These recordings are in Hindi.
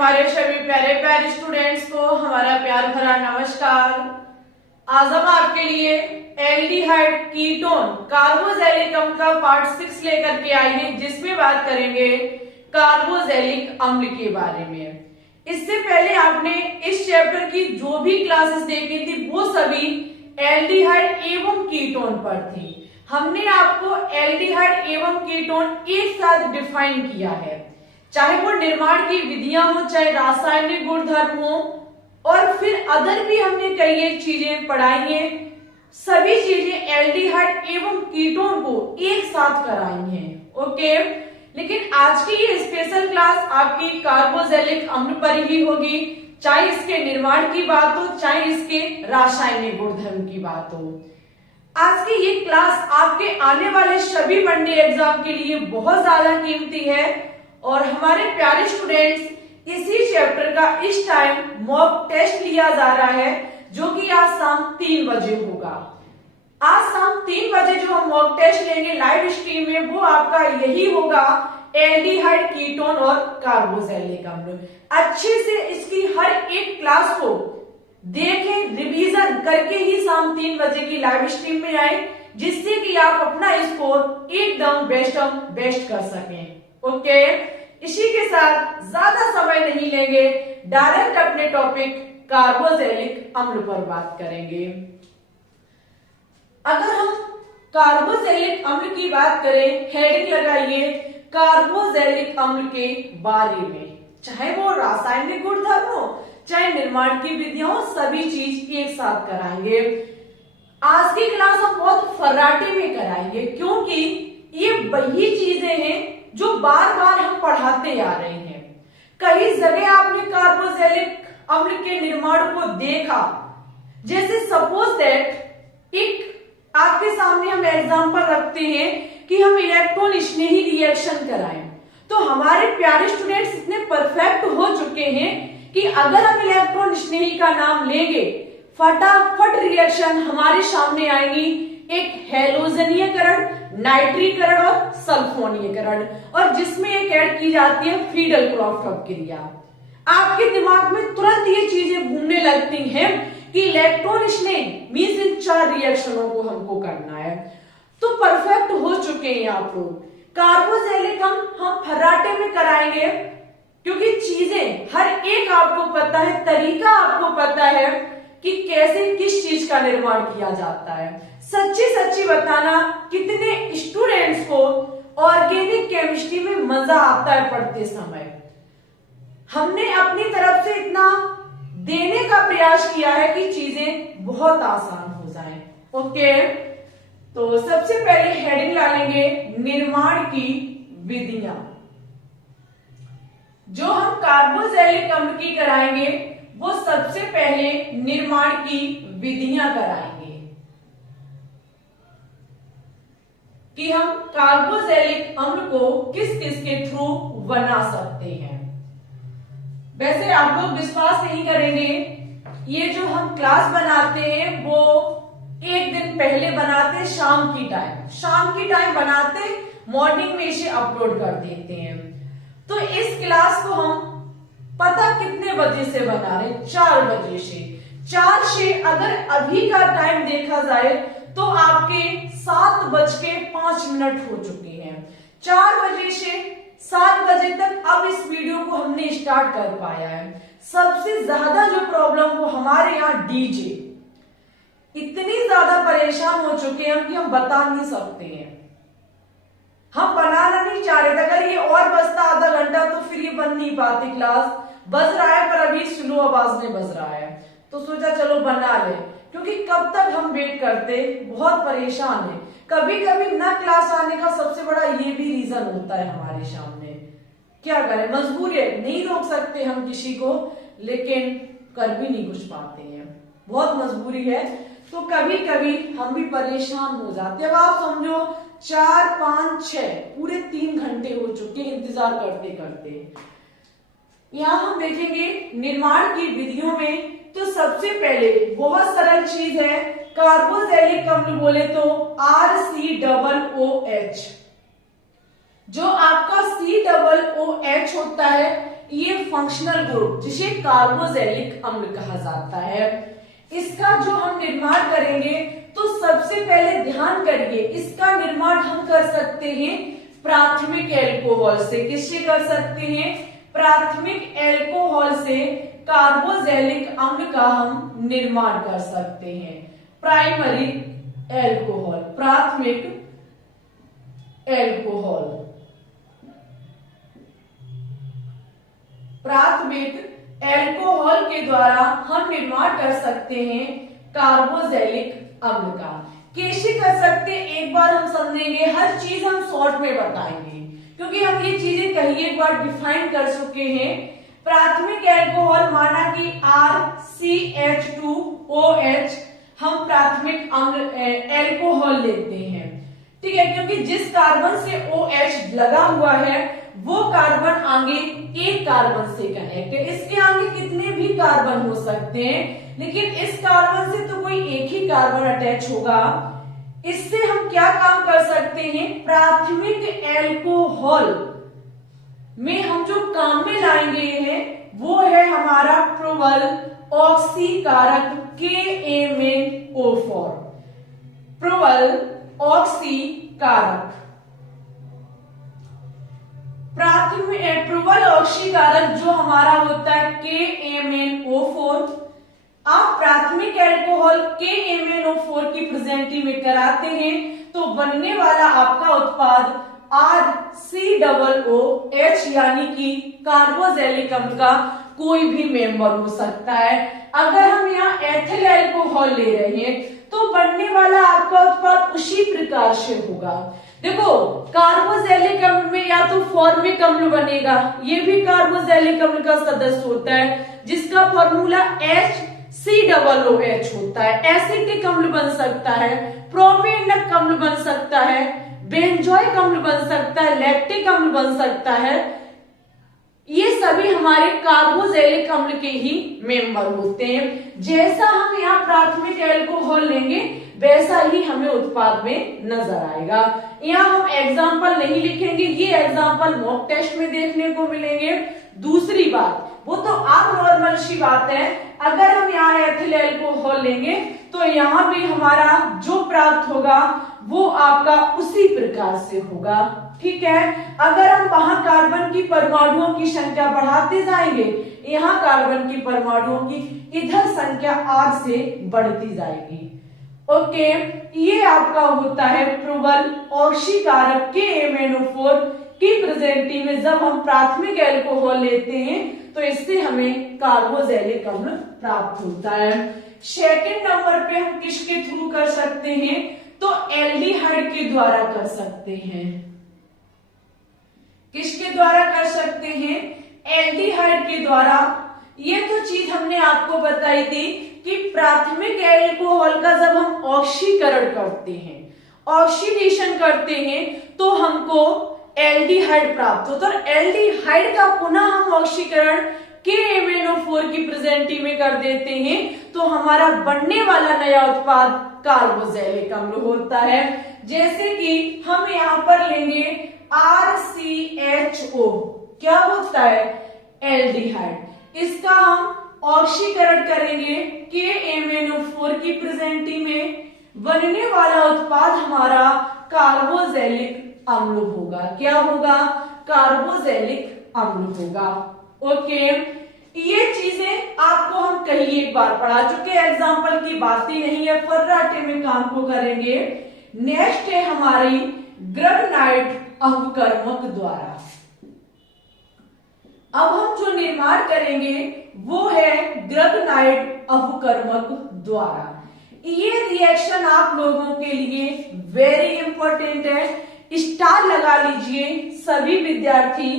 हमारे सभी प्यारे प्यारे स्टूडेंट्स को हमारा प्यार भरा नमस्कार। आज हम आपके लिए एल्डिहाइड कीटोन कार्बोजेलिक अम्ल का पार्ट 6 लेकर के आए हैं, जिसमें बात करेंगे कार्बोजेलिक अम्ल के बारे में। इससे पहले आपने इस चैप्टर की जो भी क्लासेस देखी थी वो सभी एल्डिहाइड एवं कीटोन पर थी। हमने आपको एल्डिहाइड एवं कीटोन एक साथ डिफाइन किया है, चाहे वो निर्माण की विधियां हो, चाहे रासायनिक गुणधर्म हो, और फिर अदर भी हमने कई एक चीजें पढ़ाई हैं। सभी चीजें एल्डिहाइड एवं कीटोन को एक साथ कराई हैं। ओके, लेकिन आज की ये स्पेशल क्लास आपकी कार्बोजेलिक अम्ल पर ही होगी, चाहे इसके निर्माण की बात हो, चाहे इसके रासायनिक गुणधर्म की बात हो। आज की ये क्लास आपके आने वाले सभी वनडे एग्जाम के लिए बहुत ज्यादा कीमती है, और हमारे प्यारे स्टूडेंट्स इसी चैप्टर का इस टाइम मॉक टेस्ट लिया जा रहा है, जो कि आज शाम 3 बजे होगा। आज शाम 3 बजे जो हम मॉक टेस्ट लेंगे लाइव स्ट्रीम में, वो आपका यही होगा एल्डिहाइड कीटोन और कार्बोजेलिक अम्ल। अच्छे से इसकी हर एक क्लास को देखें, रिवीजन करके ही शाम 3 बजे की लाइव स्ट्रीम में आए, जिससे कि आप अपना स्कोर एकदम बेस्ट कर सकें। ओके, इसी के साथ ज्यादा समय नहीं लेंगे, डायरेक्ट अपने टॉपिक कार्बोजेलिक अम्ल पर बात करेंगे। अगर हम कार्बोजेलिक अम्ल की बात करें, हेडिंग लगाइए कार्बोजेलिक अम्ल के बारे में, चाहे वो रासायनिक गुणधर्म हो, चाहे निर्माण की विधियां हो, सभी चीज एक साथ कराएंगे। आज की क्लास हम बहुत फर्राटे में कराएंगे, क्योंकि ये वही चीजें हैं जो बार बार हम पढ़ाते आ रहे हैं। कई जगह आपने कार्बोजेलिक अम्ल के निर्माण को देखा, जैसे सपोज दैट एक आपके सामने हम एग्जांपल रखते हैं कि हम इलेक्ट्रॉन स्नेही रिएक्शन कराएं, तो हमारे प्यारे स्टूडेंट्स इतने परफेक्ट हो चुके हैं कि अगर हम इलेक्ट्रॉन स्नेही का नाम लेंगे, फटाफट रिएक्शन हमारे सामने आएगी। एक हैलोजनीयकरण, नाइट्रीकरण और सल्फोनीयकरण, और जिसमें एक ऐड की जाती है फ्रीडल क्रॉफ्ट अपक्रिया। आपके दिमाग में तुरंत ये चीजें घूमने लगती हैं कि इलेक्ट्रॉन स्नेह मींस इन 4 रिएक्शनों को हमको करना है। तो परफेक्ट हो चुके हैं आप लोग। कार्बोजेलिक हम फर्राटे में कराएंगे, क्योंकि चीजें हर एक आपको पता है, तरीका आपको पता है कि कैसे किस चीज का निर्माण किया जाता है। सच्ची बताना, कितने स्टूडेंट्स को ऑर्गेनिक केमिस्ट्री में मजा आता है पढ़ते समय। हमने अपनी तरफ से इतना देने का प्रयास किया है कि चीजें बहुत आसान हो जाएं। ओके, तो सबसे पहले हेडिंग डालेंगे निर्माण की विधियां। जो हम कार्बोजेलिक अम्ल की कराएंगे, वो सबसे पहले निर्माण की विधियां कराएंगे कि हम कार्बोजेलिक अम्ल को किस किस के थ्रू बना सकते हैं। वैसे आप लोग विश्वास नहीं करेंगे, ये जो हम क्लास बनाते हैं वो एक दिन पहले बनाते, शाम की टाइम बनाते, मॉर्निंग में इसे अपलोड कर देते हैं। तो इस क्लास को हम पता कितने बजे से बना रहे? 4 बजे से। 4 से अगर अभी का टाइम देखा जाए तो आपके 7:05 हो चुके हैं। 4 बजे से 7 बजे तक अब इस वीडियो को हमने स्टार्ट कर पाया है। सबसे ज्यादा जो प्रॉब्लम वो हमारे यहाँ डीजे, इतनी ज्यादा परेशान हो चुके हैं कि हम बता नहीं सकते हैं। हम बनाना नहीं चाह रहे थे, अगर ये और बजता आधा घंटा तो फिर ये बन नहीं पाती क्लास। बज रहा है पर अभी स्लो आवाज में बज रहा है, तो सोचा चलो बना ले, क्योंकि कब तक हम वेट करते, बहुत परेशान है। कभी कभी न क्लास आने का सबसे बड़ा ये भी रीजन होता है हमारे सामने। क्या करें, मजबूरी है, नहीं रोक सकते हम किसी को, लेकिन कर भी नहीं कुछ पाते हैं, बहुत मजबूरी है। तो कभी कभी हम भी परेशान हो जाते हैं। अब आप समझो 4, 5, 6 पूरे 3 घंटे हो चुके इंतजार करते करते। यहाँ हम देखेंगे निर्माण की विधियों में, तो सबसे पहले बहुत सरल चीज है, कार्बोजेलिक अम्ल बोले तो RCOOH। जो आपका COOH होता है, ये फंक्शनल ग्रुप जिसे कार्बोक्सिलिक अम्ल कहा जाता है, इसका जो हम निर्माण करेंगे तो सबसे पहले ध्यान करिए इसका निर्माण हम कर सकते हैं प्राथमिक एल्कोहल से। किससे कर सकते हैं? प्राथमिक एल्कोहल से कार्बोक्सिलिक अम्ल का हम निर्माण कर सकते हैं। प्राइमरी एल्कोहल, प्राथमिक एल्कोहल, प्राथमिक एल्कोहल के द्वारा हम निर्माण कर सकते हैं कार्बोक्सिलिक अम्ल का। कैसे कर सकते हैं एक बार हम समझेंगे, हर चीज हम शॉर्ट में बताएंगे क्योंकि हम ये चीजें कहीं एक बार डिफाइन कर चुके हैं। प्राथमिक एल्कोहल माना कि RCH2OH हम प्राथमिक अम्ल एल्कोहल लेते हैं, ठीक है, क्योंकि जिस कार्बन से OH लगा हुआ है वो कार्बन आगे एक कार्बन से कनेक्ट है। इसके आगे कितने भी कार्बन हो सकते हैं लेकिन इस कार्बन से तो कोई एक ही कार्बन अटैच होगा। इससे हम क्या काम कर सकते हैं? प्राथमिक एल्कोहल में हम जो काम में लाएंगे हैं वो है हमारा प्रोवल ऑक्सीकारक KMnO4, प्रोवल ऑक्सीकारक। प्राथमिक प्रोवल ऑक्सीकारक जो हमारा होता है KMnO4, आप प्राथमिक एल्कोहल KMnO4 की प्रेजेंटी में कराते हैं तो बनने वाला आपका उत्पाद RCOOH यानी कि कार्बोक्सिलिक अम्ल का कोई भी मेंबर हो सकता है। अगर हम यहाँ एथिल अल्कोहल ले रहे हैं तो बनने वाला आपका उत्पाद उसी प्रकार से होगा। देखो कार्बोक्सिलिक अम्ल में या तो फॉर्मिक अम्ल बनेगा, ये भी कार्बोक्सिलिक अम्ल का सदस्य होता है जिसका फॉर्मूला HCOOH होता है। एसिटिक अम्ल बन सकता है, प्रोपेनक अम्ल बन सकता है, बेंजोइक अम्ल बन सकता है, लैक्टिक अम्ल बन सकता है। ये सभी हमारे कार्बोक्सिलिक अम्ल के ही मेंबर होते हैं। जैसा हम यहाँ प्राथमिक एल्कोहल लेंगे वैसा ही हमें उत्पाद में नजर आएगा। यहाँ हम एग्जाम्पल नहीं लिखेंगे, ये एग्जाम्पल मॉक टेस्ट में देखने को मिलेंगे। दूसरी बात, वो तो आप नॉर्मल सी बात है, अगर हम यहाँ एथिल अल्कोहल लेंगे तो यहाँ भी हमारा जो प्राप्त होगा वो आपका उसी प्रकार से होगा, ठीक है। अगर हम वहां कार्बन की परमाणुओं की संख्या बढ़ाते जाएंगे, यहाँ कार्बन की परमाणुओं की इधर संख्या 8 से बढ़ती जाएगी। ओके, ये आपका होता है प्रोवल ऑक्सीकारक KMnO4 की प्रेजेंटी में जब हम प्राथमिक एल्कोहल लेते हैं तो इससे हमें कार्बोक्सिलिक अम्ल प्राप्त होता है। सेकंड नंबर पे हम किसके थ्रू कर सकते हैं? तो एल्डिहाइड के द्वारा कर सकते हैं। किसके द्वारा कर सकते हैं? एल्डिहाइड के द्वारा। ये तो चीज हमने आपको बताई थी कि प्राथमिक एल्कोहल का जब हम ऑक्सीकरण करते हैं, ऑक्सीडेशन करते हैं तो हमको एल्डिहाइड प्राप्त होता है। और एल्डिहाइड का पुनः हम ऑक्सीकरण KMnO4 की प्रेजेंटी में कर देते हैं तो हमारा बनने वाला नया उत्पाद कार्बोक्सिलिक अम्ल होता है। जैसे कि हम यहाँ पर लेंगे RCHO, क्या होता है? एल्डिहाइड। इसका हम ऑक्सीकरण करेंगे KMnO4 की प्रेजेंटी में, बनने वाला उत्पाद हमारा कार्बोक्सिलिक अम्ल होगा। क्या होगा? कार्बोक्सिलिक अम्ल होगा। ओके, ये चीजें आपको हम कहीं एक बार पढ़ा चुके, एग्जाम्पल की बात ही नहीं है, फर्राटे में काम को करेंगे। नेक्स्ट है हमारी ग्रगनाइट अवकर्मक द्वारा। अब हम जो निर्माण करेंगे वो है ग्रगनाइट अवकर्मक द्वारा। ये रिएक्शन आप लोगों के लिए वेरी इंपॉर्टेंट है, स्टार लगा लीजिए सभी विद्यार्थी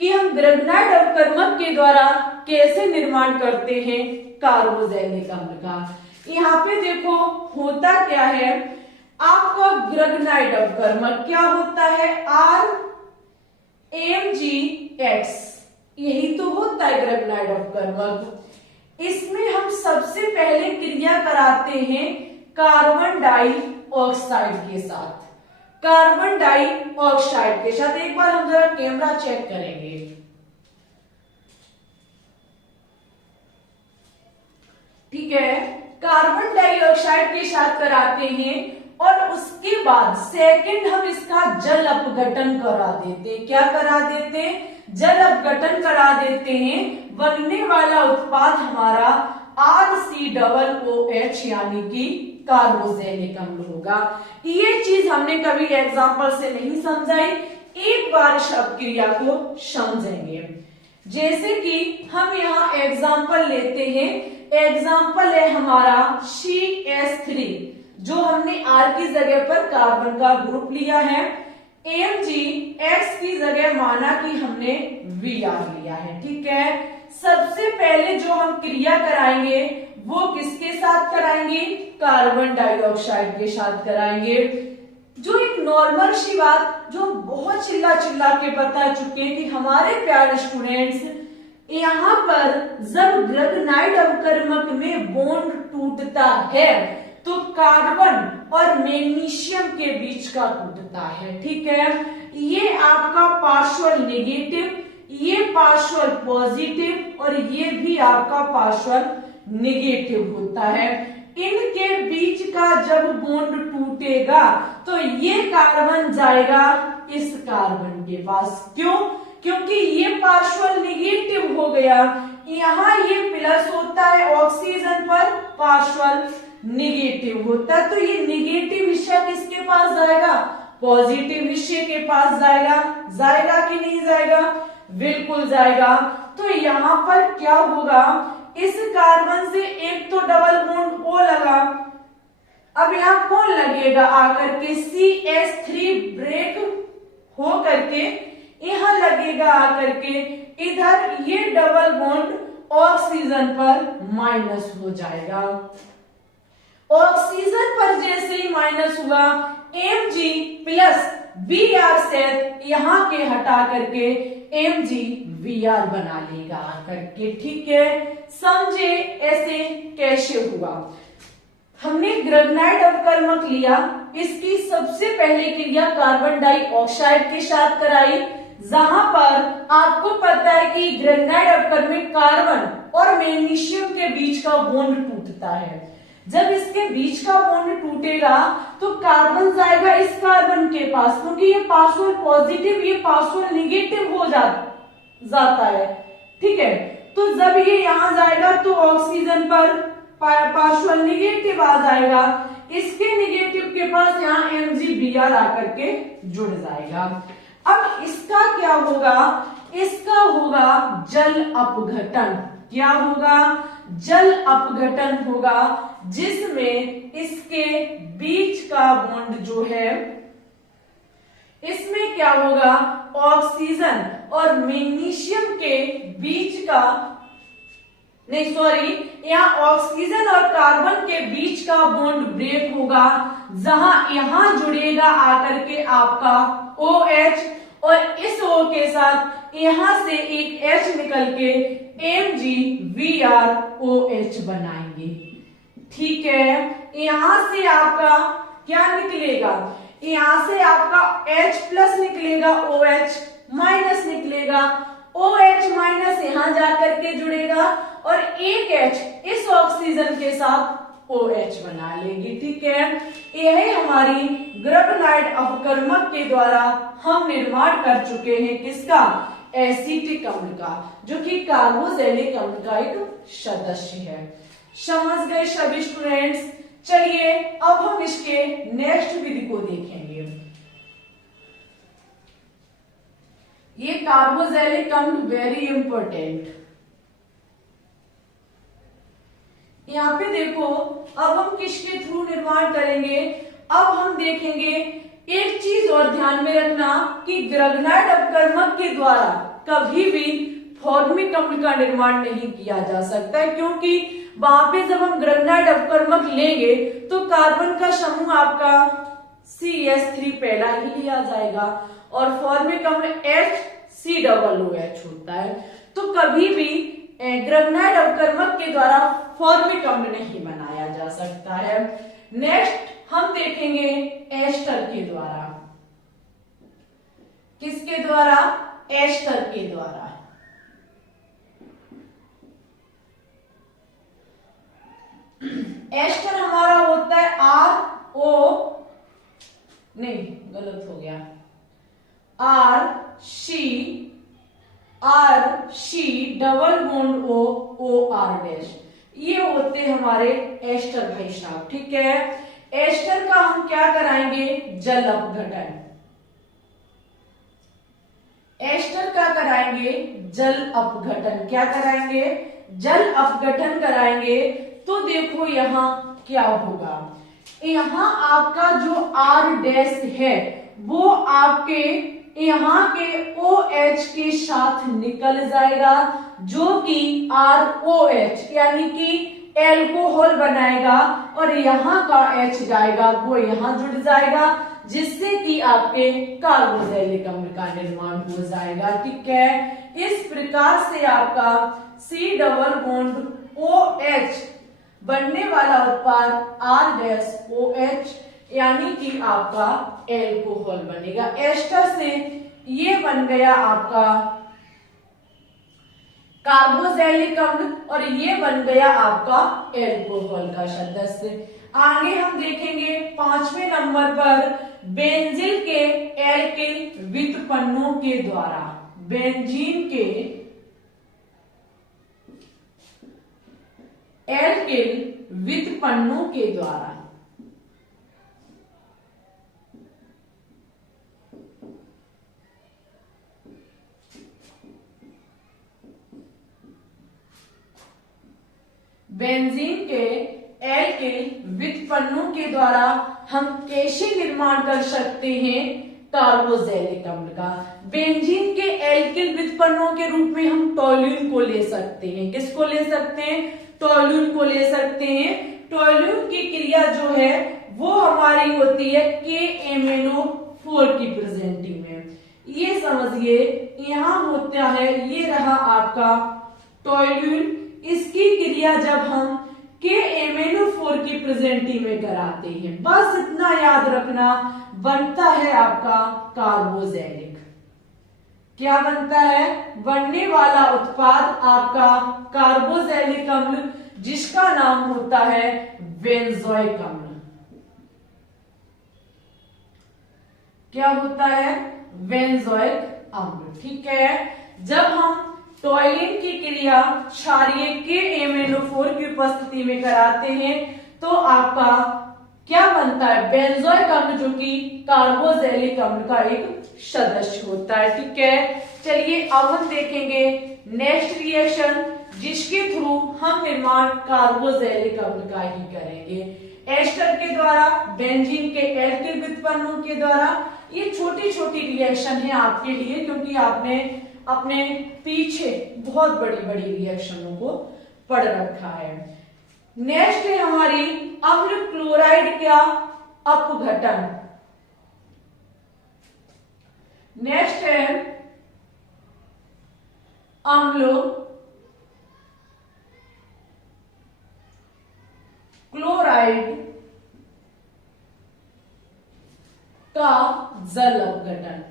कि हम ग्रगनाइट अवकर्मक के द्वारा कैसे निर्माण करते हैं कार्बोक्सिलिक अम्ल का। यहाँ पे देखो होता क्या है, आपका ग्रगनाइट अवकर्मक क्या होता है? RMgX, यही तो होता है ग्रगनाइट अवकर्मक। इसमें हम सबसे पहले क्रिया कराते हैं कार्बन डाइऑक्साइड के साथ, कार्बन डाइऑक्साइड के साथ। एक बार हम जरा कैमरा चेक करेंगे। साथ कराते हैं और उसके बाद सेकंड हम इसका जल अपघटन करा देते हैं। क्या करा देते हैं? जल अपघटन करा देते हैं। बनने वाला उत्पाद हमारा RCOOH यानी कि कार्बोजेनिक अम्ल होगा। ये चीज हमने कभी एग्जाम्पल से नहीं समझाई, एक बार शब्द क्रिया को समझेंगे। जैसे कि हम यहाँ एग्जाम्पल लेते हैं, एग्जाम्पल है हमारा CH3, जो हमने R की जगह पर कार्बन का ग्रुप लिया है, MgX की जगह माना कि हमने Br लिया है। ठीक है, सबसे पहले जो हम क्रिया कराएंगे वो किसके साथ कराएंगे? कार्बन डाइऑक्साइड के साथ कराएंगे। जो एक नॉर्मल सी बात जो बहुत चिल्ला चिल्ला के बता चुके हैं कि हमारे प्यारे स्टूडेंट्स, यहाँ पर जब ग्रगनाइड अवकर्मक में बॉन्ड टूटता है तो कार्बन और मैग्नीशियम के बीच का टूटता है। ठीक है, ये आपका पार्शियल नेगेटिव, ये पार्शियल पॉजिटिव और ये भी आपका पार्शियल नेगेटिव होता है। इनके बीच का जब बॉन्ड टूटेगा तो ये कार्बन जाएगा इस कार्बन के पास। क्यों? क्योंकि ये पार्शियल नेगेटिव हो गया, यहाँ ये प्लस होता है ऑक्सीजन पर, पार्शियल नेगेटिव होता है, तो ये नेगेटिव हिस्सा किसके पास जाएगा? पॉजिटिव हिस्से के पास जाएगा। जाएगा कि नहीं जाएगा? बिल्कुल जाएगा। तो यहाँ पर क्या होगा, इस कार्बन से एक तो डबल बॉन्ड O लगा, अब यहाँ कौन लगेगा आकर के? CH3 ब्रेक हो करके यहाँ लगेगा आकर के, इधर ये डबल बॉन्ड ऑक्सीजन पर माइनस हो जाएगा। ऑक्सीजन पर जैसे ही माइनस हुआ, Mg प्लस Br से यहाँ के हटा करके MgBr बना लेगा आकर के। ठीक है, समझे ऐसे कैसे हुआ? हमने ग्रगनाइड अवकर्मक लिया, इसकी सबसे पहले क्रिया कार्बन डाइऑक्साइड के साथ कराई, जहां पर आपको पता है कि ग्रगनाइड अवकर्मक कार्बन और मैग्नीशियम के बीच का बॉन्ड टूटता है। जब इसके बीच का बॉन्ड टूटेगा तो कार्बन जाएगा इस कार्बन के पास, क्योंकि ये पार्शियल पॉजिटिव, ये पार्शियल नेगेटिव हो जाता है। ठीक है, तो जब ये यहाँ जाएगा तो ऑक्सीजन पर पार्शियल नेगेटिव आ जाएगा, इसके नेगेटिव के पास यहाँ MgBr आकर के जुड़ जाएगा। अब इसका क्या होगा? इसका होगा जल अपघटन। क्या होगा? जल अपघटन होगा, जिसमें इसके बीच का बॉन्ड जो है, इसमें क्या होगा? ऑक्सीजन और मैग्नीशियम के बीच का, नहीं सॉरी, यहाँ ऑक्सीजन और कार्बन के बीच का बॉन्ड ब्रेक होगा, जहां यहां जुड़ेगा आकर के आपका OH और इस O के साथ यहां से एक H निकल के MgBrOH बनाएंगे। ठीक है, यहां से आपका क्या निकलेगा? यहां से आपका H प्लस निकलेगा, OH माइनस निकलेगा, OH माइनस यहां जाकर के जुड़ेगा और एक H इस ऑक्सीजन के साथ OH बना लेगी। ठीक है, यह हमारी ग्रगनाइड अपकर्मक के द्वारा हम निर्माण कर चुके हैं किसका? एसिटिक अम्ल का, जो कि कार्बोजेनिक अम्ल का एक सदस्य है। समझ गए सभी स्टूडेंट्स? चलिए अब हम इसके नेक्स्ट विधि को देखेंगे। ये कार्बोजेनिक अम्ल वेरी इंपॉर्टेंट। यहाँ पे देखो, अब हम किसके थ्रू निर्माण करेंगे? अब हम देखेंगे, एक चीज और ध्यान में रखना कि ग्रगनाइड अपकर्मक के द्वारा कभी भी फॉर्मिक अम्ल का निर्माण नहीं किया जा सकता है, क्योंकि वहां पे जब हम ग्रगनाइड अपकर्मक लेंगे तो कार्बन का समूह आपका CH3 पहला ही लिया जाएगा और फॉर्मिक अम्ल HCOOH होता है। तो कभी भी ग्रगनाइड अपकर्मक के द्वारा फॉर्मिक अम्ल नहीं बनाया जा सकता है। नेक्स्ट हम देखेंगे एस्टर के द्वारा। किसके द्वारा? एस्टर के द्वारा। एस्टर हमारा होता है बॉन्ड O, OR-। ये होते हमारे एस्टर भाई साहब, ठीक है। एस्टर का हम क्या कराएंगे, जल अपघटन। एस्टर का कराएंगे जल अपघटन, क्या कराएंगे, जल अपघटन कराएंगे। तो देखो यहां क्या होगा, यहां आपका जो R' है वो आपके यहां के OH के साथ निकल जाएगा, जो कि ROH यानी कि एल्कोहल बनाएगा, और यहाँ का H जाएगा वो यहाँ जुड़ जाएगा, जिससे कि आपके कार्बोक्सिलिक अम्ल का निर्माण हो जाएगा, ठीक है। इस प्रकार से आपका C डबल बॉन्ड OH बनने वाला उत्पाद R-OH यानी कि आपका एल्कोहल बनेगा। एस्टर से ये बन गया आपका कार्बोक्सिलिक अम्ल, और ये बन गया आपका एल्कोहल का सदस्य। आगे हम देखेंगे 5वें नंबर पर बेंजीन के एल्किल व्युत्पन्नों के द्वारा, बेंजीन के एल्किल व्युत्पन्नों के द्वारा। बेंजीन के एल्किल व्युत्पन्नों के द्वारा हम कैसे निर्माण कर सकते हैं कार्बोक्सिलिक अम्ल का। बेंजीन के एल्किल व्युत्पन्नों के रूप में हम टोल्यून को ले सकते हैं। किसको ले सकते हैं, टोल्यून को ले सकते हैं। टोल्यून की क्रिया जो है वो हमारी होती है KMnO4 की प्रेजेंटिंग में। ये समझिए यहां होता है, ये रहा आपका टोल्यून। इसकी क्रिया जब हम KMnO4 की प्रेजेंटिंग में कराते हैं, बस इतना याद रखना, बनता है आपका कार्बोक्सिलिक। क्या बनता है, बनने वाला उत्पाद आपका कार्बोक्सिलिक अम्ल, जिसका नाम होता है बेंजोइक अम्ल। क्या होता है, बेंजोइक अम्ल, ठीक है। जब हम टोल्यून की क्रिया क्षारीय KMnO4 की उपस्थिति में कराते हैं तो आपका क्या बनता है, बेंजोइक अम्ल, जो कि कार्बोक्सिलिक अम्ल का एक सदस्य होता है, ठीक है। चलिए अब हम देखेंगे नेक्स्ट रिएक्शन, जिसके थ्रू हम निर्माण कार्बोक्सिलिक अम्ल का ही करेंगे। एस्टर के द्वारा, बेंजीन के एल्किल व्युत्पन्नों के द्वारा। ये छोटी छोटी रिएक्शन है आपके लिए, क्योंकि आपने अपने पीछे बहुत बड़ी बड़ी रिएक्शनों को पढ़ रखा है। नेक्स्ट है हमारी अम्ल क्लोराइड का अपघटन। नेक्स्ट है अम्ल क्लोराइड का जल अपघटन।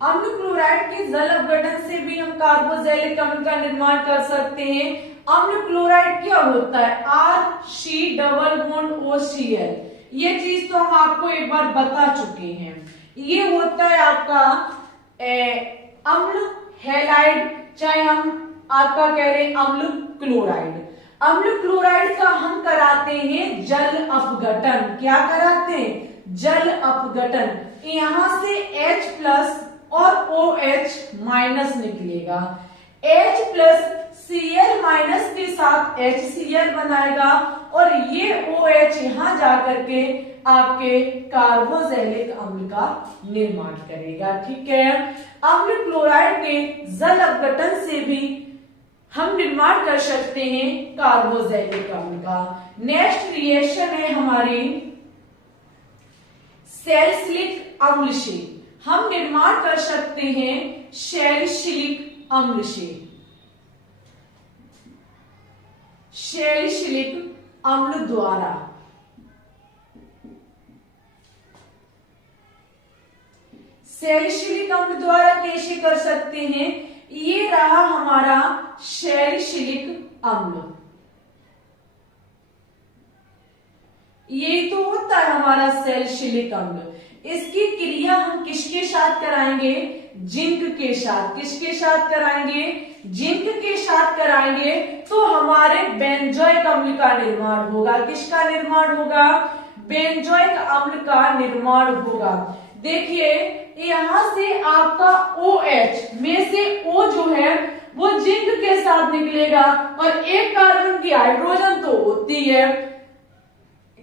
अम्ल क्लोराइड के जल अपघटन से भी हम कार्बोक्सिलिक अम्ल का निर्माण कर सकते हैं। अम्ल क्लोराइड क्या होता है, RC डबल बॉन्ड OCl। ये चीज तो हम आपको एक बार बता चुके हैं। ये होता है आपका अम्ल हैलाइड, चाहे हम आपका कह रहे हैं अम्ल क्लोराइड। अम्ल क्लोराइड का हम कराते हैं जल अपघटन। क्या कराते हैं, जल अपघटन। यहां से H प्लस और OH माइनस निकलेगा। H प्लस Cl माइनस के साथ HCl बनाएगा, और ये OH यहां जाकर के आपके कार्बोक्सिलिक अम्ल का निर्माण करेगा, ठीक है। अम्ल क्लोराइड के जल अपघटन से भी हम निर्माण कर सकते हैं कार्बोक्सिलिक अम्ल का। नेक्स्ट रिएक्शन है हमारी सैलिसिलिक अम्ल से। हम निर्माण कर सकते हैं सैलिसिलिक अम्ल से। सैलिसिलिक अम्ल द्वारा सैलिसिलिक अम्ल द्वारा कैसे कर सकते हैं, ये रहा हमारा सैलिसिलिक अम्ल। ये तो होता है हमारा सैलिसिलिक अम्ल। इसकी क्रिया हम किसके साथ कराएंगे? जिंक के साथ। किसके साथ कराएंगे? जिंक के साथ कराएंगे तो हमारे बेंजोइक अम्ल का निर्माण होगा। किसका निर्माण होगा? बेंजोइक अम्ल का निर्माण होगा। देखिए यहां से आपका OH में से O जो है वो जिंक के साथ निकलेगा और एक कार्बन की हाइड्रोजन तो होती है,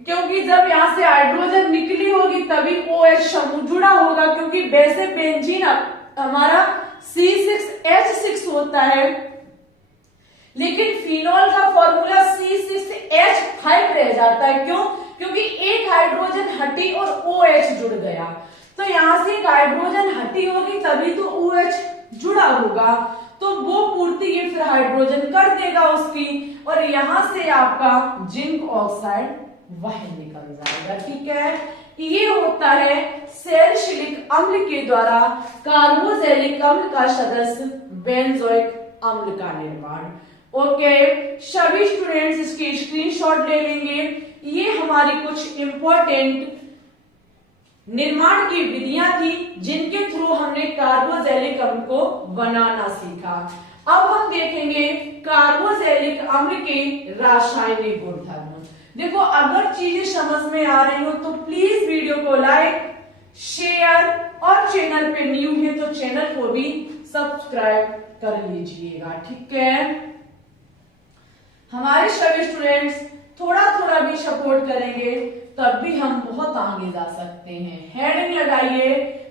क्योंकि जब यहां से हाइड्रोजन निकली होगी तभी OH समूह जुड़ा होगा, क्योंकि वैसे बेंजीन हमारा C6H6 होता है, लेकिन फिनोल का फॉर्मूला C6H5 रह जाता है। क्यों? क्योंकि एक हाइड्रोजन हटी और OH जुड़ गया। तो यहां से एक हाइड्रोजन हटी होगी तभी तो OH जुड़ा होगा, तो वो पूर्ति ये फिर हाइड्रोजन कर देगा उसकी, और यहां से आपका जिंक ऑक्साइड बाहर निकल जाएगा। ठीक है, ये होता है सैलिसिलिक अम्ल के द्वारा कार्बोक्सिलिक अम्ल का सदस्य बेंजोइक अम्ल का निर्माण। ओके, सभी स्टूडेंट्स इसकी स्क्रीनशॉट ले लेंगे। ये हमारी कुछ इंपॉर्टेंट निर्माण की विधियां थी जिनके थ्रू हमने कार्बोक्सिलिक अम्ल को बनाना सीखा। अब हम देखेंगे कार्बोक्सिलिक अम्ल के रासायनिक गुणधर्म। देखो, अगर चीजें समझ में आ रही हो तो प्लीज वीडियो को लाइक, शेयर और चैनल पे न्यू है तो चैनल को भी सब्सक्राइब कर लीजिएगा। ठीक है, हमारे सभी स्टूडेंट्स थोड़ा थोड़ा भी सपोर्ट करेंगे तब भी हम बहुत आगे जा सकते हैं। हेडिंग लगाइए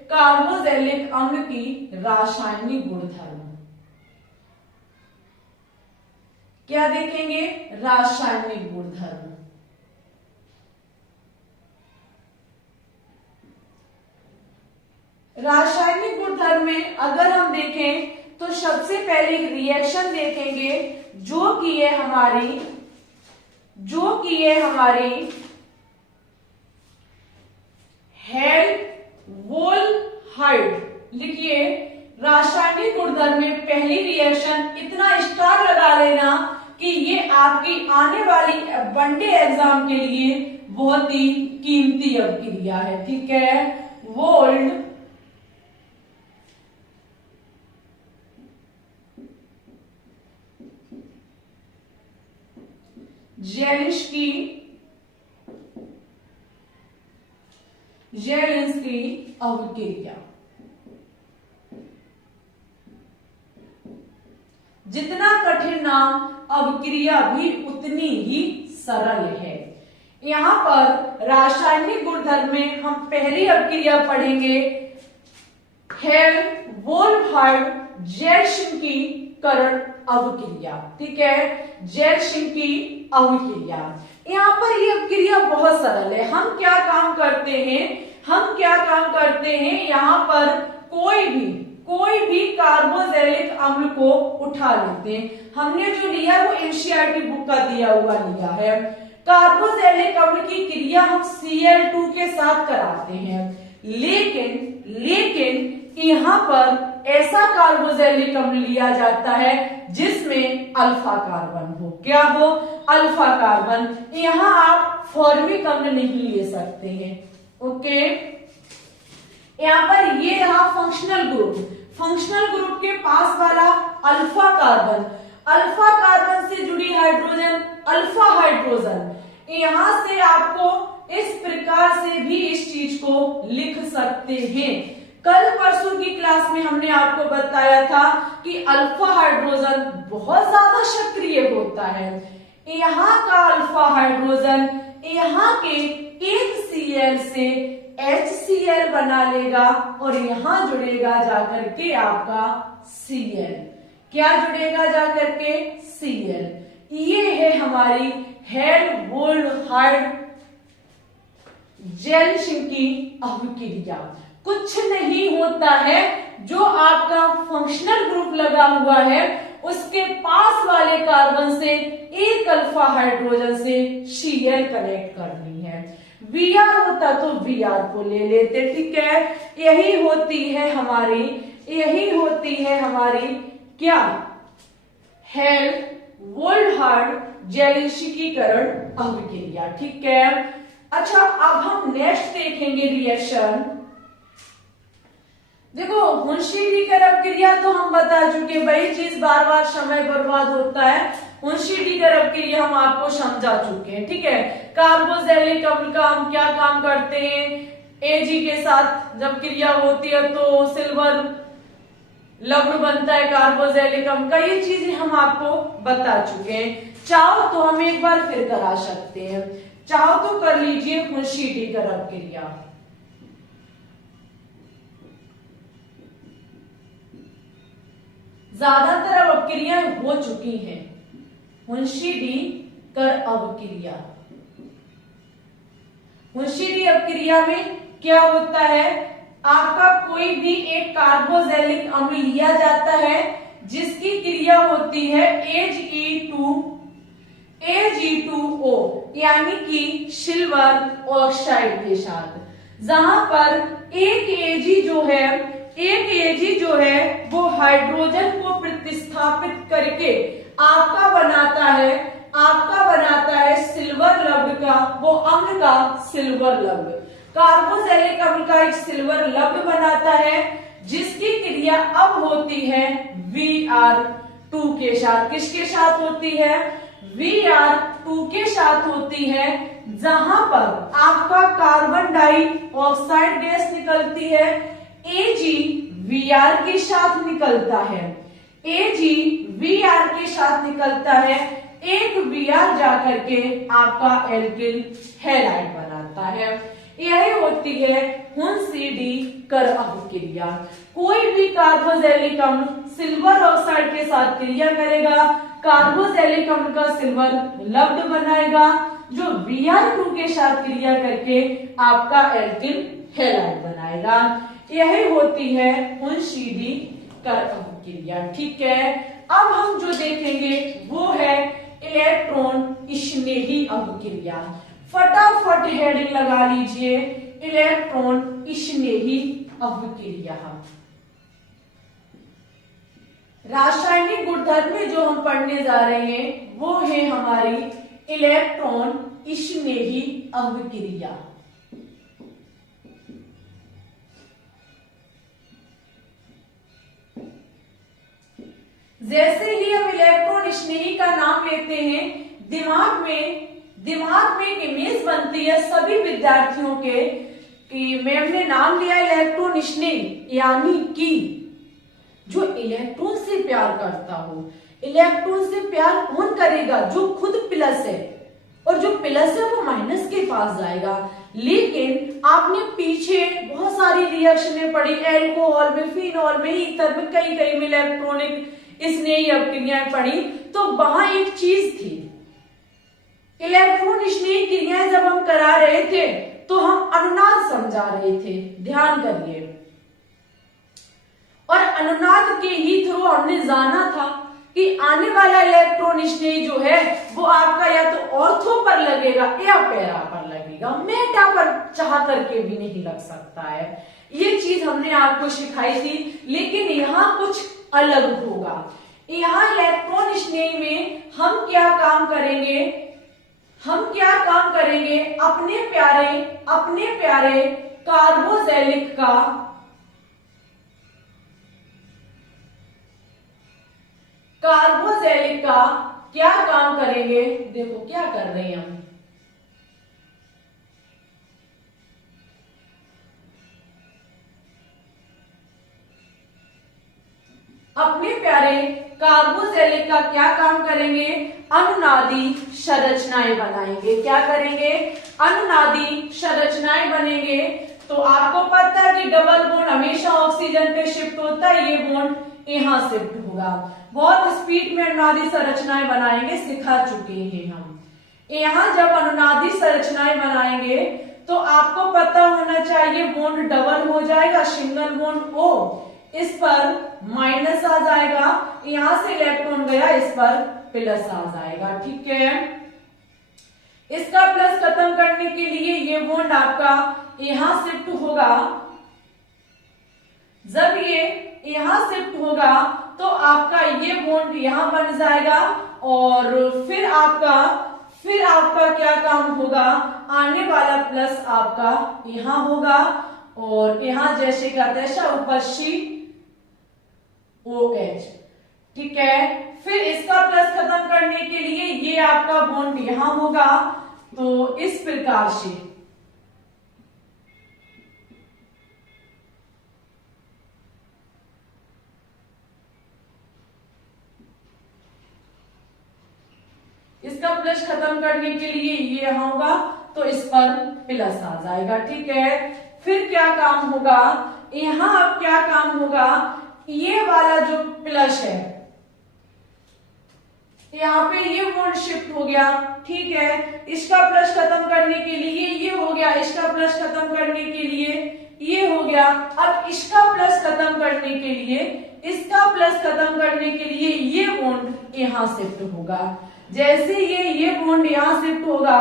कार्बोक्सिलिक अम्ल की रासायनिक गुणधर्म। क्या देखेंगे? रासायनिक गुणधर्म। रासायनिक गुणधर्म में अगर हम देखें तो सबसे पहले रिएक्शन देखेंगे जो कि है हमारी हेल्वोल्हाइड। लिखिए, रासायनिक गुणधर्म में पहली रिएक्शन, इतना स्टार लगा लेना कि ये आपकी आने वाली वनडे एग्जाम के लिए बहुत ही कीमती अभिक्रिया है। ठीक है, वोल्ड जेलिंस्की अभिक्रिया। जितना कठिन नाम, अभिक्रिया भी उतनी ही सरल है। यहां पर रासायनिक गुणधर्म में हम पहली अभिक्रिया पढ़ेंगे हेल्वोल्हाइड जैलशिंकीकरण अभिक्रिया। ठीक है, जैलशिंकी अभिक्रिया। यहाँ पर ये अभिक्रिया बहुत सरल है। हम क्या काम करते हैं, यहाँ पर कोई भी कार्बोक्सिलिक अम्ल को उठा लेते हैं। हमने जो लिया वो एनसीईआरटी बुक का दिया हुआ लिया है। कार्बोक्सिलिक अम्ल की क्रिया हम Cl2 के साथ कराते हैं, लेकिन यहाँ पर ऐसा कार्बोक्सिलिक अम्ल लिया जाता है जिसमें अल्फा कार्बन हो। क्या हो? Alpha carbon. यहाँ आप फॉर्मिक अम्ल नहीं ले सकते हैं। ओके, यहाँ पर ये रहा फंक्शनल ग्रुप के पास वाला अल्फा कार्बन से जुड़ी हाइड्रोजन अल्फा हाइड्रोजन। यहां से आपको इस प्रकार से भी इस चीज को लिख सकते हैं। कल परसों की क्लास में हमने आपको बताया था कि अल्फा हाइड्रोजन बहुत ज्यादा सक्रिय होता है। यहाँ का अल्फा हाइड्रोजन यहाँ के एक Cl से HCl बना लेगा और यहाँ जुड़ेगा जाकर के आपका Cl। क्या जुड़ेगा जाकर के? Cl। ये है हमारी हेल्वोल्हाइड जैलशिंकी अभिक्रिया। कुछ नहीं होता है, जो आपका फंक्शनल ग्रुप लगा हुआ है उसके पास वाले कार्बन से एक अल्फा हाइड्रोजन से Cl कनेक्ट करनी है। Br होता तो Br को ले लेते। ठीक है, यही होती है हमारी क्या? हेल्वोल्हाइड जैलशिंकीकरण अभिक्रिया। ठीक है, अच्छा, अब हम नेक्स्ट देखेंगे रिएक्शन। देखो, हुंशी-डीकर अपक्रिया तो हम बता चुके, वही चीज बार बार समय बर्बाद होता है। हुंशी-डीकर अपक्रिया हम आपको समझा चुके हैं, ठीक है। कार्बोक्सिलिक अम्ल का हम क्या काम करते हैं, एजी के साथ जब क्रिया होती है तो सिल्वर लवण बनता है कार्बोक्सिलिक अम्ल का। ये चीजें हम आपको बता चुके हैं। चाहो तो हम एक बार फिर करा सकते हैं, चाहो तो कर लीजिए हुंशी-डीकर अपक्रिया। ज्यादातर अब अपक्रियाएं हो चुकी हैं। हुंशी-डीकर अपक्रिया, हुंशी-डी अपक्रिया में क्या होता है, आपका कोई भी एक कार्बोक्सिलिक अम्ल लिया जाता है जिसकी क्रिया होती है Ag2O यानी कि सिल्वर ऑक्साइड के साथ, जहां पर एक एजी जो है वो हाइड्रोजन को प्रतिस्थापित करके आपका बनाता है सिल्वर लवण का, वो अम्ल का सिल्वर लवण। कार्बोक्सिलिक अम्ल का एक सिल्वर लवण बनाता है जिसकी क्रिया अब होती है Br2 के साथ। किसके साथ होती है, Br2 के साथ होती है, जहां पर आपका कार्बन डाइऑक्साइड गैस निकलती है, AgBr के साथ निकलता है, AgBr के साथ निकलता है, एक Br जाकर के आपका एल्किल हैलाइड बनाता है। यही होती है हुंशी-डीकर अपक्रिया। कोई भी कार्बोक्सिलिक अम्ल सिल्वर ऑक्साइड के साथ क्रिया करेगा, कार्बोक्सिलिक अम्ल का सिल्वर लवण बनाएगा जो Br2 के साथ क्रिया करके आपका एल्किल हैलाइड बनाएगा। यही होती है हुंशी-डीकर अपक्रिया, ठीक है। अब हम जो देखेंगे वो है इलेक्ट्रॉन स्नेही अपक्रिया। फटाफट हेडिंग लगा लीजिए, इलेक्ट्रॉन स्नेही अपक्रिया। रासायनिक गुणधर्म में जो हम पढ़ने जा रहे हैं वो है हमारी इलेक्ट्रॉन स्नेही अपक्रिया। जैसे ही हम इलेक्ट्रॉन स्नेही का नाम लेते हैं, दिमाग में एक इमेज बनती है सभी विद्यार्थियों के कि मैम ने नाम लिया इलेक्ट्रॉन स्नेही, यानी कि जो इलेक्ट्रॉन से प्यार करता हो। इलेक्ट्रॉन से प्यार कौन करेगा, जो खुद प्लस है, और जो प्लस है वो माइनस के पास जाएगा। लेकिन आपने पीछे बहुत सारी रिएक्शनें पढ़ी, एल्कोहल में, फिनॉल में, ईथर में, कई में इलेक्ट्रॉनिक स्नेही अपक्रियाएं पढ़ी, तो वहां एक चीज थी, इलेक्ट्रॉन स्नेही क्रियाएं जब हम करा रहे थे तो हम अनुनाद समझा रहे थे, ध्यान करिए। और अनुनाद के ही थ्रू हमने जाना था कि आने वाला इलेक्ट्रॉन स्नेही जो है वो आपका या तो ऑर्थो पर लगेगा या पैरा पर लगेगा, मेटा पर चाह करके भी नहीं लग सकता है। ये चीज हमने आपको सिखाई थी, लेकिन यहाँ कुछ अलग होगा। यहाँ इलेक्ट्रॉन स्नेही में हम क्या काम करेंगे, अपने प्यारे कार्बोक्सिलिक का क्या काम करेंगे, देखो क्या कर रहे हैं हम। अपने प्यारे कार्बोक्सिलिक का क्या काम करेंगे, अनुनादी संरचनाएं बनाएंगे। क्या करेंगे, अनुनादी संरचनाएं बनेंगे। तो आपको पता है कि डबल बॉन्ड हमेशा ऑक्सीजन पे शिफ्ट होता है, ये बॉन्ड यहाँ शिफ्ट होगा। बहुत स्पीड में अनुनादी संरचनाएं बनाएंगे, सिखा चुके हैं हम। यहाँ जब अनुनादी संरचनाएं बनाएंगे तो आपको पता होना चाहिए बॉन्ड डबल हो जाएगा, सिंगल बॉन्ड O, इस पर माइनस आ जाएगा, यहां से इलेक्ट्रॉन गया, इस पर प्लस आ जाएगा, ठीक है। इसका प्लस खत्म करने के लिए ये बॉन्ड आपका यहां शिफ्ट होगा। जब ये यहां शिफ्ट होगा तो आपका ये बॉन्ड यहां बन जाएगा, और फिर फिर आपका क्या काम होगा, आने वाला प्लस आपका यहां होगा और यहां जैसे का तैसा ऊपर COH, ठीक है। फिर इसका प्लस खत्म करने के लिए ये आपका बॉन्ड यहां होगा, तो इस प्रकार से इसका प्लस खत्म करने के लिए ये यहां होगा, तो इस पर प्लस आ जाएगा, ठीक है। फिर क्या काम होगा, यहां अब क्या काम होगा, ये वाला जो प्लस है यहाँ पे ये बॉन्ड शिफ्ट हो गया, ठीक है। इसका प्लस खत्म करने के लिए ये हो गया, इसका प्लस खत्म करने के लिए ये हो गया। अब इसका प्लस खत्म करने के लिए, इसका प्लस खत्म करने के लिए ये बॉन्ड यहां शिफ्ट होगा। जैसे ये बॉन्ड यहां शिफ्ट होगा,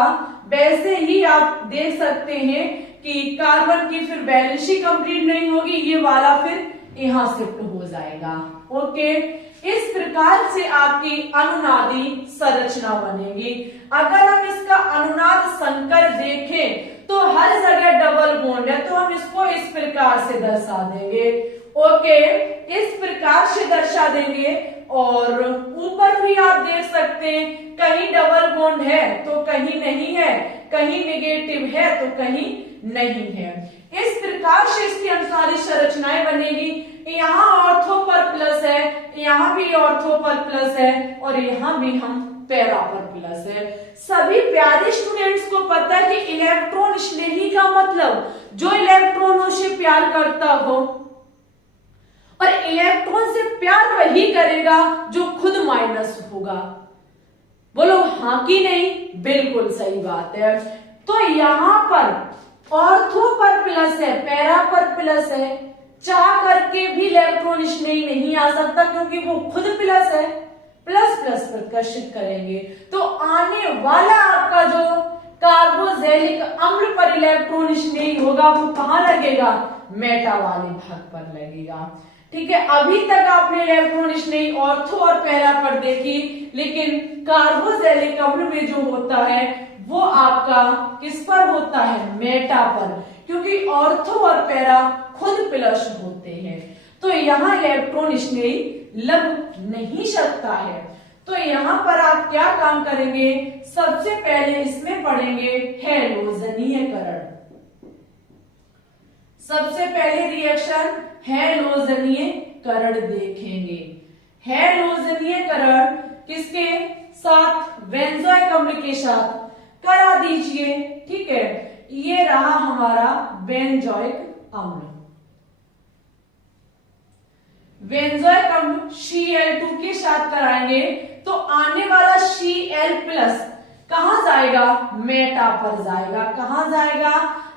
वैसे ही आप देख सकते हैं कि कार्बन की फिर बैलेंस ही कंप्लीट नहीं होगी, ये वाला फिर यहां शिफ्ट हो जाएगा, ओके। इस प्रकार से आपकी अनुनादी संरचना बनेगी। अगर हम इसका अनुनाद संकर देखें तो हर जगह डबल बॉन्ड है, तो हम इसको इस प्रकार से दर्शा देंगे, ओके। इस प्रकार से दर्शा देंगे और ऊपर भी आप देख सकते हैं कहीं डबल बॉन्ड है तो कहीं नहीं है, कहीं नेगेटिव है तो कहीं नहीं है। इस प्रकार से इसकी अनुसारी संरचनाएं बनेगी। यहाँ ऑर्थो पर प्लस है, यहाँ भी ऑर्थो पर प्लस है और यहाँ भी हम पैरा पर प्लस है। सभी प्यारे स्टूडेंट्स को पता है कि इलेक्ट्रॉन स्नेही का मतलब जो इलेक्ट्रॉनों से प्यार करता हो, और इलेक्ट्रॉन से प्यार वही करेगा जो खुद माइनस होगा। बोलो हाँ कि नहीं, बिल्कुल सही बात है। तो यहां पर ऑर्थो पर प्लस है, पैरा पर प्लस है, चाह करके भी इलेक्ट्रॉन स्नेही नहीं आ सकता क्योंकि वो खुद प्लस है, प्लस प्लस प्रकर्षित करेंगे। तो आने वाला आपका जो कार्बोक्सिलिक अम्ल पर इलेक्ट्रॉन स्नेही होगा वो कहां लगेगा, मेटा वाले भाग पर लगेगा, ठीक है। अभी तक आपने इलेक्ट्रॉन स्नेही ऑर्थो और पैरा पर देखी, लेकिन कार्बोक्सिलिक अम्ल में जो होता है वो आपका किस पर होता है, मेटा पर, क्योंकि ऑर्थो और पैरा खुद प्लस होते हैं, तो यहाँ इलेक्ट्रॉन स्नेही लग नहीं सकता है। तो यहाँ पर आप क्या काम करेंगे, सबसे पहले इसमें पढ़ेंगे हैलोजनीयकरण। सबसे पहले रिएक्शन हैलोजनीयकरण देखेंगे। हैलोजनीयकरण किसके साथ, बेंजोइक अम्ल के साथ करा दीजिए, ठीक है। ये रहा हमारा बेंजोइक अम्ल, बेंजोइक अम्ल Cl2 के साथ कराएंगे तो आने वाला Cl प्लस कहां जाएगा, मेटा पर जाएगा। कहां जाएगा,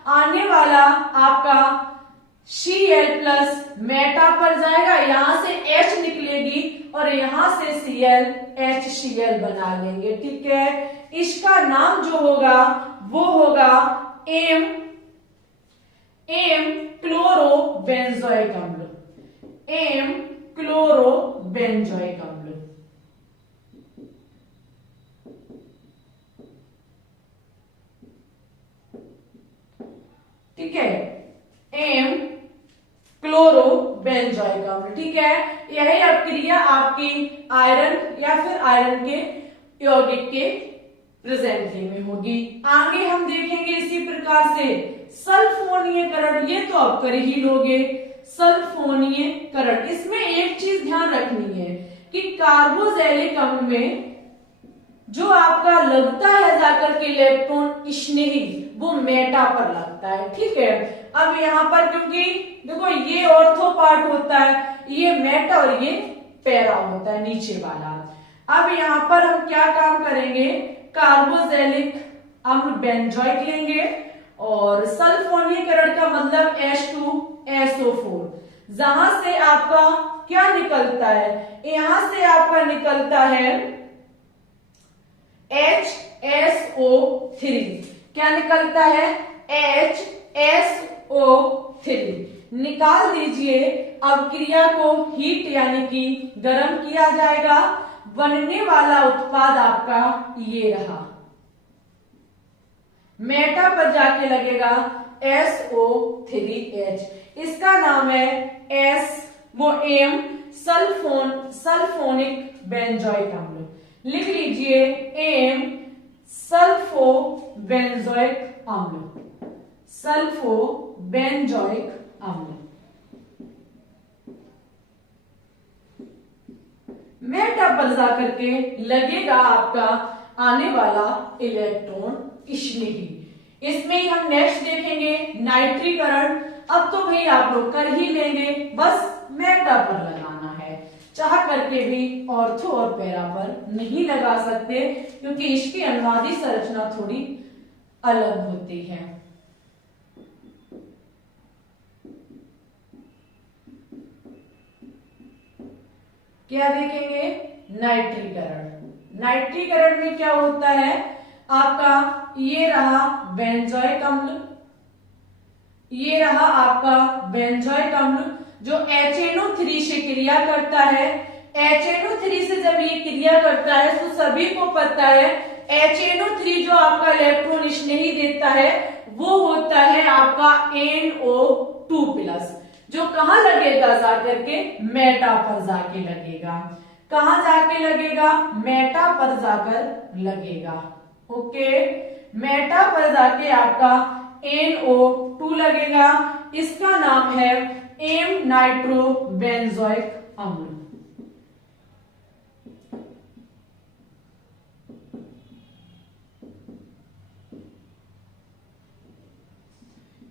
आने वाला आपका Cl प्लस मेटा पर जाएगा, यहां से H निकलेगी और यहां से Cl HCl बना लेंगे, ठीक है। इसका नाम जो होगा वो होगा एम क्लोरोबेंजोइक अम्ल, एम क्लोरोबेंजोइक अम्ल, ठीक है। एम क्लोरोबेंजोइक अम्ल, ठीक है। यही अभिक्रिया आपकी आयरन या फिर आयरन के यौगिक के प्रेजेंटली में होगी। आगे हम देखेंगे इसी प्रकार से सल्फोनीयकरण, ये तो आप कर ही लोगे, सल्फोनीयकरण। इसमें एक चीज ध्यान रखनी है कि कार्बोक्सिलिक अम्ल में जो आपका लगता है जाकर के इलेक्ट्रॉन स्नेही, वो मेटा पर लगता है, ठीक है। अब यहाँ पर क्योंकि देखो ये ऑर्थो पार्ट होता है, ये मेटा और ये पैरा होता है नीचे वाला। अब यहाँ पर हम क्या काम करेंगे, कार्बोक्सिलिक अम्ल बेंजोइक लेंगे और सल्फोनीयकरण का मतलब H2SO4, जहां से आपका क्या निकलता है, यहां से आपका निकलता है HSO3। क्या निकलता है, HSO3 निकाल दीजिए। अब क्रिया को हीट यानी कि गर्म किया जाएगा, बनने वाला उत्पाद आपका ये रहा, मेटा पर जाके लगेगा SO3H, इसका नाम है एम सल्फोनिक बेंजोइक अम्ल। लिख लीजिए एम सल्फोबेंजोइक अम्ल, सल्फोबेंजोइक अम्ल। मेटा पर जाकर के लगेगा आपका आने वाला इलेक्ट्रॉन स्नेही। इसमें ही हम नेक्स्ट देखेंगे नाइट्रीकरण। अब तो भाई आप लोग कर ही लेंगे, बस मेटा पर लगाना है। चाह करके भी ऑर्थो और पैरा पर नहीं लगा सकते, क्योंकि इसकी अनुवादी संरचना थोड़ी अलग होती है। क्या देखेंगे? नाइट्रीकरण। नाइट्रीकरण में क्या होता है आपका, ये रहा बेंजोइक अम्ल, ये रहा आपका बेंजोइक अम्ल जो HNO3 से क्रिया करता है। HNO3 से जब ये क्रिया करता है तो सभी को पता है HNO3 जो आपका इलेक्ट्रॉन स्नेही देता है वो होता है आपका NO2+, जो कहां लगेगा जाकर के? मेटा पर जाके लगेगा। कहां जाके लगेगा? मेटा पर जाकर लगेगा। ओके, मेटा पर जाके आपका NO2 लगेगा। इसका नाम है एम नाइट्रोबेंजोइक अम्ल।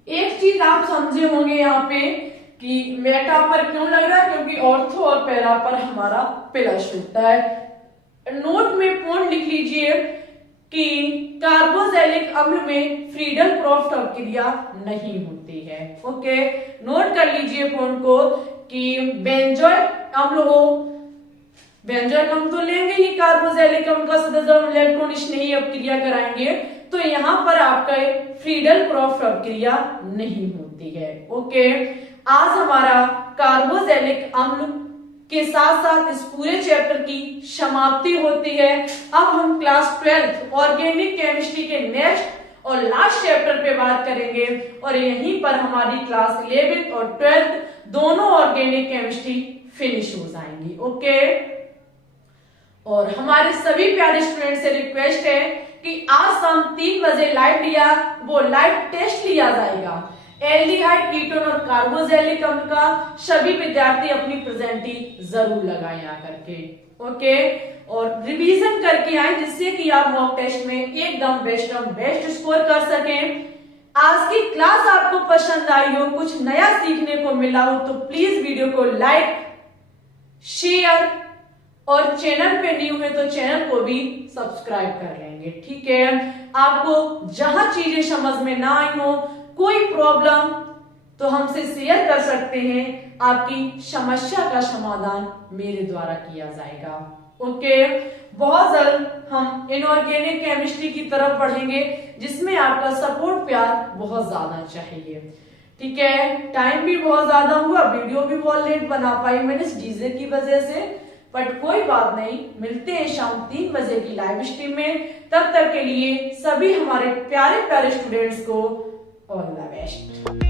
एक चीज आप समझे होंगे यहाँ पे कि मेटा पर क्यों लग रहा है, क्योंकि ऑर्थो और पैरा पर हमारा प्लस होता है। नोट में पॉइंट लिख लीजिए कि कार्बोक्सिलिक अम्ल में फ्रीडल क्रॉफ्ट क्रिया नहीं होती है। ओके, नोट कर लीजिए पॉइंट को कि बेंजोइक अम्ल हो, बेंजोइक अम्ल तो लेंगे ही, कार्बोक्सिलिक अम्ल का सदस्य इलेक्ट्रॉन स्नेही अपक्रिया कराएंगे, तो यहां पर आपका फ्रीडल क्रॉफ्ट अपक्रिया नहीं होती है। ओके, आज हमारा कार्बोक्सिलिक अम्ल के साथ साथ इस पूरे चैप्टर की समाप्ति होती है। अब हम क्लास 12 ऑर्गेनिक केमिस्ट्री के नेक्स्ट और लास्ट चैप्टर पे बात करेंगे, और यहीं पर हमारी क्लास 11th और 12th दोनों ऑर्गेनिक केमिस्ट्री फिनिश हो जाएंगी। ओके, और हमारे सभी प्यारे स्टूडेंट से रिक्वेस्ट है कि आज शाम 3 बजे लाइव लिया, वो लाइव टेस्ट लिया जाएगा एल्डिहाइड, कीटोन और कार्बोक्सिलिक अम्ल का। सभी विद्यार्थी अपनी प्रेजेंटी जरूर लगाएं आकर के। ओके, और रिवीजन करके आए, जिससे कि आप मॉक टेस्ट में एकदम बेस्ट स्कोर कर सकें। आज की क्लास आपको पसंद आई हो, कुछ नया सीखने को मिला हो, तो प्लीज वीडियो को लाइक, शेयर, और चैनल पे न्यू है तो चैनल को भी सब्सक्राइब कर लेंगे। ठीक है, आपको जहां चीजें समझ में ना आई हो, कोई प्रॉब्लम, तो हमसे शेयर कर सकते हैं। आपकी समस्या का समाधान मेरे द्वारा किया जाएगा। ओके, बहुत जल्द हम इनऑर्गेनिक केमिस्ट्री की तरफ बढ़ेंगे, जिसमें आपका सपोर्ट प्यार बहुत ज्यादा चाहिए। ठीक है, टाइम भी बहुत ज्यादा हुआ, वीडियो भी बहुत लेट बना पाई मैंने इस डीजे की वजह से, बट कोई बात नहीं, मिलते हैं शाम 3 बजे की लाइव स्ट्रीम में। तब तक के लिए सभी हमारे प्यारे प्यारे स्टूडेंट्स को ऑल द बेस्ट।